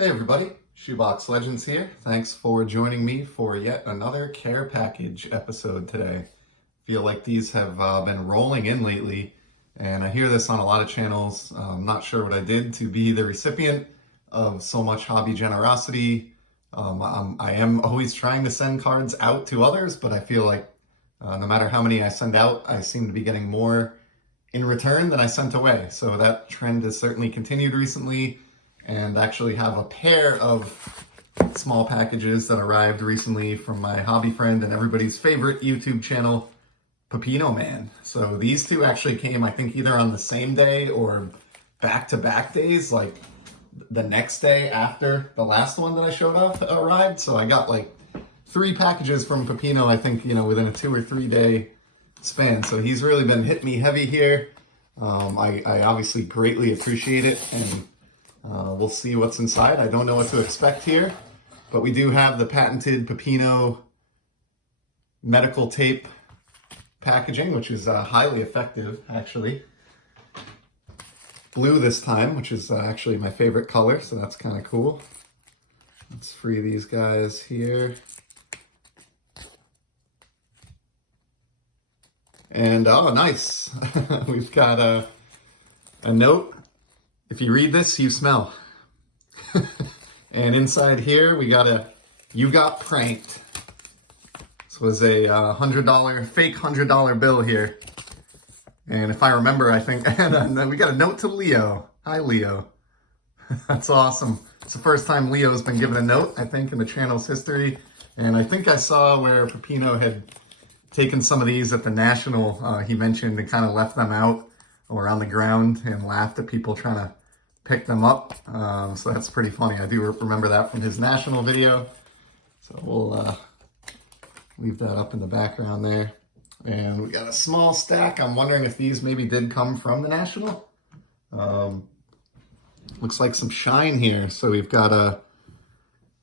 Hey everybody, Shoebox Legends here. Thanks for joining me for yet another care package episode today. Feel like these have been rolling in lately, and I hear this on a lot of channels. I'm not sure what I did to be the recipient of so much hobby generosity. I am always trying to send cards out to others, but I feel like no matter how many I send out, I seem to be getting more in return than I sent away. So that trend has certainly continued recently, and actually have a pair of small packages that arrived recently from my hobby friend and everybody's favorite YouTube channel, Pepino Man. So these two actually came, I think, either on the same day or back-to-back days, like the next day after the last one that I showed off arrived. So I got like 3 packages from Pepino, I think, within a 2 or 3 day span. So he's really been hitting me heavy here. I obviously greatly appreciate it, and we'll see what's inside. I don't know what to expect here, but we do have the patented Pepino medical tape packaging, which is highly effective, actually. Blue this time, which is actually my favorite color, so that's kind of cool. Let's free these guys here. And, oh, nice. We've got a note. If you read this, you smell. And inside here, we got "You got pranked." This was a $100, fake $100 bill here. And if I remember, I think, and then we got a note to Leo. Hi, Leo. That's awesome. It's the first time Leo's been given a note, I think, in the channel's history. And I think I saw where Pepino had taken some of these at the National, he mentioned, and kind of left them out or on the ground and laughed at people trying to pick them up. So that's pretty funny. I do remember that from his National video. So we'll leave that up in the background there. And we got a small stack. I'm wondering if these maybe did come from the National. Looks like some shine here. So we've got a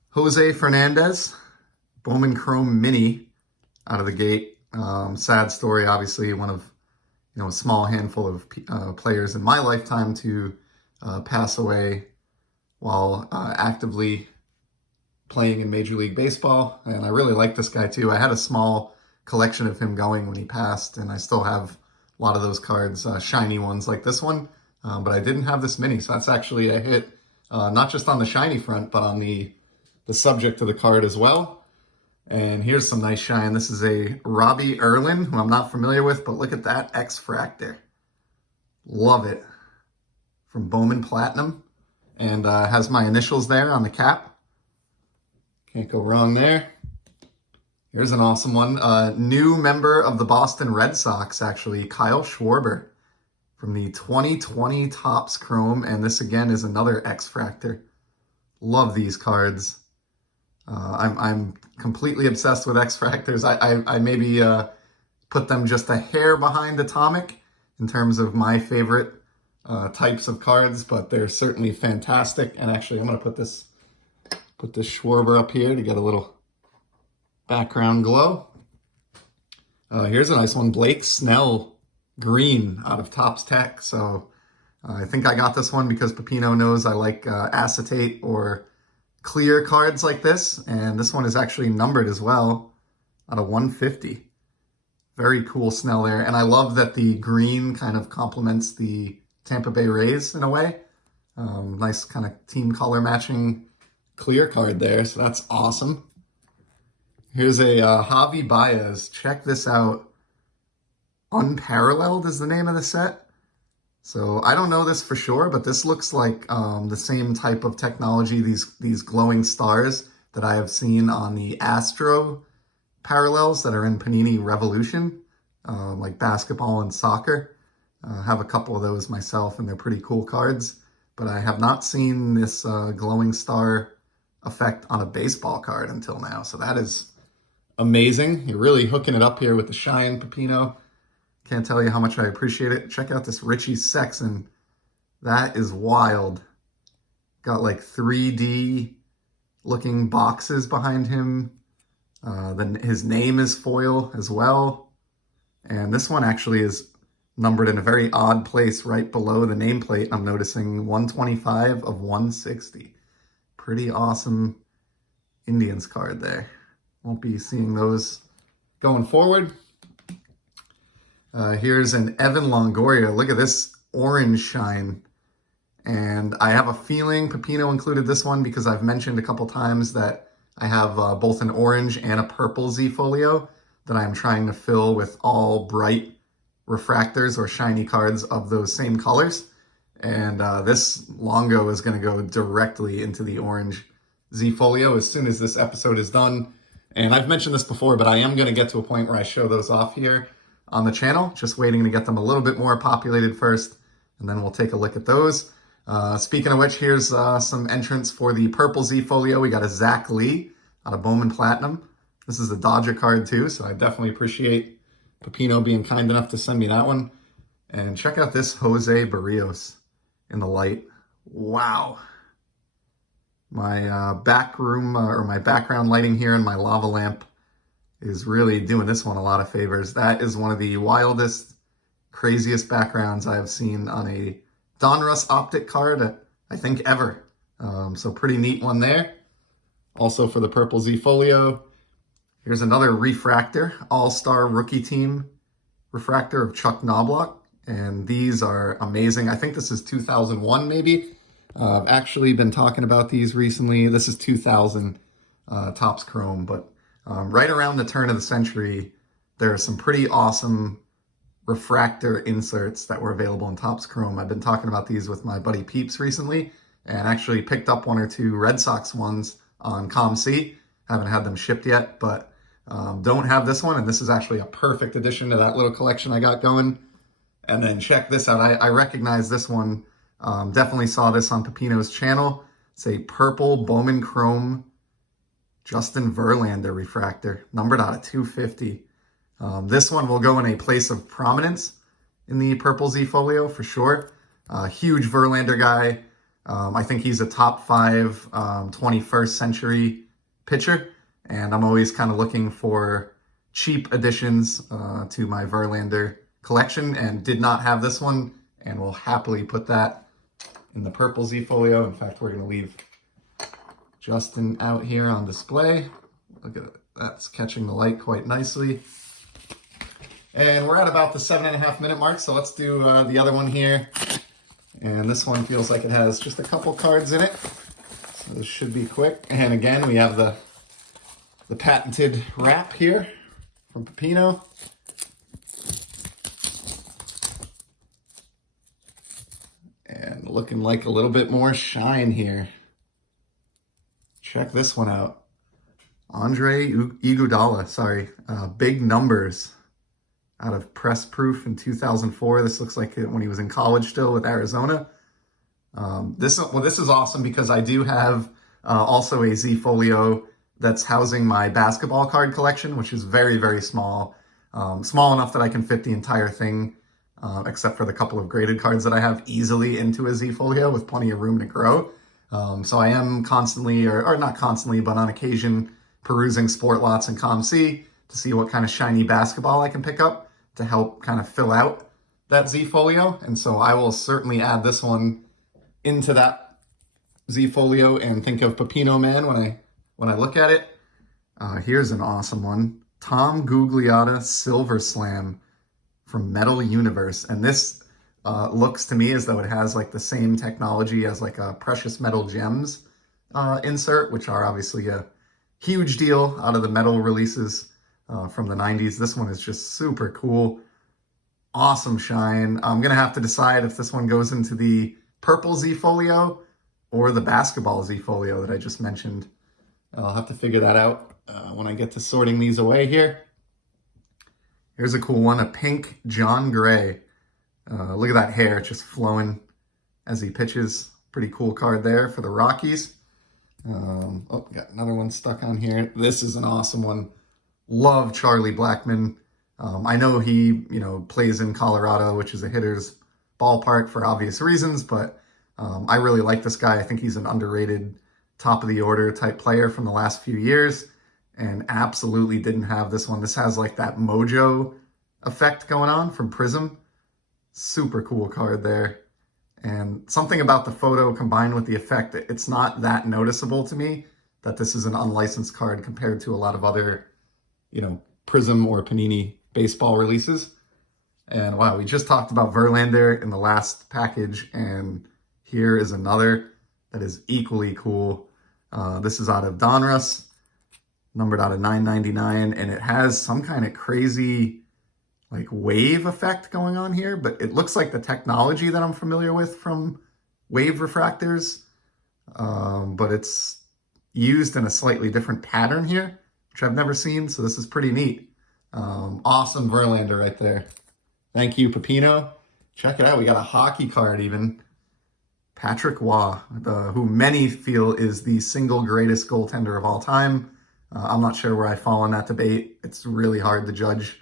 Jose Fernandez Bowman Chrome Mini out of the gate. Sad story, obviously, one of a small handful of players in my lifetime to pass away while actively playing in Major League Baseball. And I really like this guy too. I had a small collection of him going when he passed, and I still have a lot of those cards, shiny ones like this one, but I didn't have this mini, so that's actually a hit, not just on the shiny front, but on the subject of the card as well. And here's some nice shine. This is a Robbie Erlin, who I'm not familiar with, but look at that X-Fractor. Love it. From Bowman Platinum, and has my initials there on the cap. Can't go wrong there. Here's an awesome one. New member of the Boston Red Sox, actually, Kyle Schwarber, from the 2020 Topps Chrome, and this again is another X-Fractor. Love these cards. I'm completely obsessed with X-Fractors. I maybe put them just a hair behind Atomic in terms of my favorite types of cards, but they're certainly fantastic. And actually, I'm going to put this Schwarber up here to get a little background glow. Here's a nice one, Blake Snell Green out of Topps Tech. So I think I got this one because Pepino knows I like acetate or clear cards like this, and this one is actually numbered as well out of 150. Very cool Snell there, and I love that the green kind of complements the Tampa Bay Rays in a way. Nice kind of team color matching clear card there, so that's awesome. Here's a Javi Bias. Check this out. Unparalleled is the name of the set. So I don't know this for sure, but this looks like the same type of technology, these glowing stars that I have seen on the Astro parallels that are in Panini Revolution, like basketball and soccer. I have a couple of those myself, and they're pretty cool cards, but I have not seen this glowing star effect on a baseball card until now. So that is amazing. You're really hooking it up here with the shine, Pepino. Can't tell you how much I appreciate it. Check out this Richie Sexson. That is wild. Got like 3D looking boxes behind him. Then his name is foil as well. And this one actually is numbered in a very odd place right below the nameplate. I'm noticing 125 of 160. pretty awesome Indians card there. Won't be seeing those going forward. Here's an Evan Longoria. Look at this orange shine. And I have a feeling Pepino included this one because I've mentioned a couple times that I have both an orange and a purple Z folio that I'm trying to fill with all bright refractors or shiny cards of those same colors. And this Longo is going to go directly into the orange Z folio as soon as this episode is done. And I've mentioned this before, but I am going to get to a point where I show those off here on the channel, just waiting to get them a little bit more populated first, and then we'll take a look at those. Speaking of which, here's some entrants for the purple Z folio. We got a Zach Lee out of Bowman Platinum. This is a Dodger card too, so I definitely appreciate Pepino being kind enough to send me that one. And check out this Jose Barrios in the light. Wow. My back room or my background lighting here and my lava lamp is really doing this one a lot of favors. That is one of the wildest, craziest backgrounds I've seen on a Donruss Optic card, I think, ever. So pretty neat one there. Also for the purple Z folio, here's another refractor, all-star rookie team refractor of Chuck Knobloch. And these are amazing. I think this is 2001 maybe. I've actually been talking about these recently. This is 2000 Topps Chrome, but right around the turn of the century, there are some pretty awesome refractor inserts that were available in Topps Chrome. I've been talking about these with my buddy Peeps recently, and actually picked up one or two Red Sox ones on ComC. Haven't had them shipped yet, but don't have this one, and this is actually a perfect addition to that little collection I got going. And then check this out. I recognize this one. Definitely saw this on Pepino's channel. It's a purple Bowman Chrome Justin Verlander refractor, numbered out of 250. This one will go in a place of prominence in the purple Z folio for sure. Huge Verlander guy. I think he's a top 5 21st century pitcher, and I'm always kind of looking for cheap additions to my Verlander collection, and did not have this one, and will happily put that in the purple Z folio. In fact, we're going to leave Justin out here on display. Look at it. That's catching the light quite nicely. And we're at about the 7.5 minute mark, so let's do the other one here. And this one feels like it has just a couple cards in it, so this should be quick. And again, we have the patented wrap here from Pepino. And looking like a little bit more shine here. Check this one out. Andre Iguodala, big numbers out of Press Proof in 2004. This looks like when he was in college still with Arizona. This is awesome because I do have also a Z folio that's housing my basketball card collection, which is very, very small. Small enough that I can fit the entire thing, except for the couple of graded cards that I have, easily into a Z folio with plenty of room to grow. So I am constantly, or not constantly, but on occasion, perusing Sport Lots and ComC to see what kind of shiny basketball I can pick up to help kind of fill out that Z folio. And so I will certainly add this one into that Z folio and think of Pepino Man when I look at it. Here's an awesome one. Tom Gugliotta Silver Slam from Metal Universe. And this looks to me as though it has like the same technology as like a Precious Metal Gems insert, which are obviously a huge deal out of the metal releases from the 90s. This one is just super cool. Awesome shine. I'm going to have to decide if this one goes into the purple Z folio or the basketball Z folio that I just mentioned. I'll have to figure that out when I get to sorting these away here. Here's a cool one, a pink John Gray. Look at that hair just flowing as he pitches. Pretty cool card there for the Rockies. Got another one stuck on here. This is an awesome one. Love Charlie Blackman. I know he, plays in Colorado, which is a hitter's ballpark for obvious reasons, but I really like this guy. I think he's an underrated top of the order type player from the last few years, and absolutely didn't have this one. This has like that mojo effect going on from Prism. Super cool card there. And something about the photo combined with the effect, it's not that noticeable to me that this is an unlicensed card compared to a lot of other, Prism or Panini baseball releases. And wow, we just talked about Verlander in the last package, and here is another that is equally cool. This is out of Donruss, numbered out of 999, and it has some kind of crazy like wave effect going on here, but it looks like the technology that I'm familiar with from wave refractors, but it's used in a slightly different pattern here, which I've never seen, so this is pretty neat. Awesome Verlander right there. Thank you, Pepino. Check it out, we got a hockey card even. Patrick Waugh, who many feel is the single greatest goaltender of all time. I'm not sure where I fall in that debate. It's really hard to judge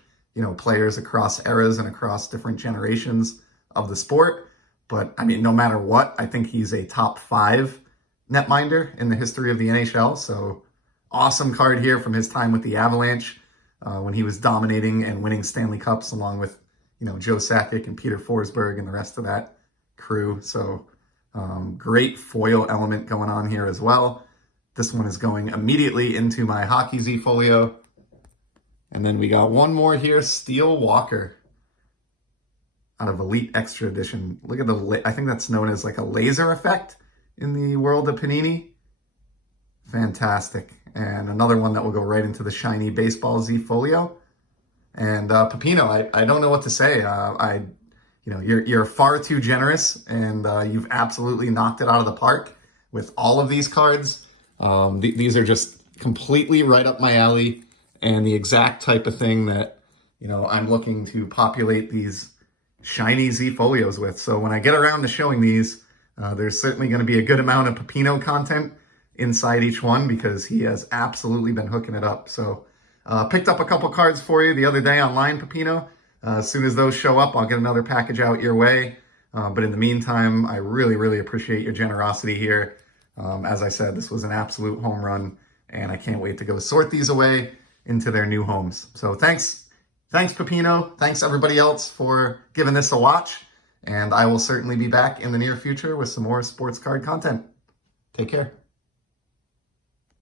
players across eras and across different generations of the sport. But I mean, no matter what, I think he's a top 5 netminder in the history of the NHL. So awesome card here from his time with the Avalanche when he was dominating and winning Stanley Cups along with, Joe Sakic and Peter Forsberg and the rest of that crew. So great foil element going on here as well. This one is going immediately into my Hockey Z folio. And then we got one more here, Steel Walker out of Elite Extra Edition. Look at I think that's known as like a laser effect in the world of Panini. Fantastic. And another one that will go right into the shiny Baseball Z folio. And Pepino, I don't know what to say. You're far too generous, and you've absolutely knocked it out of the park with all of these cards. These are just completely right up my alley, and the exact type of thing that, I'm looking to populate these shiny Z folios with. So when I get around to showing these, there's certainly going to be a good amount of Pepino content inside each one because he has absolutely been hooking it up. So picked up a couple cards for you the other day online, Pepino. As soon as those show up, I'll get another package out your way. But in the meantime, I really, really appreciate your generosity here. As I said, this was an absolute home run, and I can't wait to go sort these away into their new homes. So thanks, Pepino. Thanks, everybody else, for giving this a watch. And I will certainly be back in the near future with some more sports card content. Take care.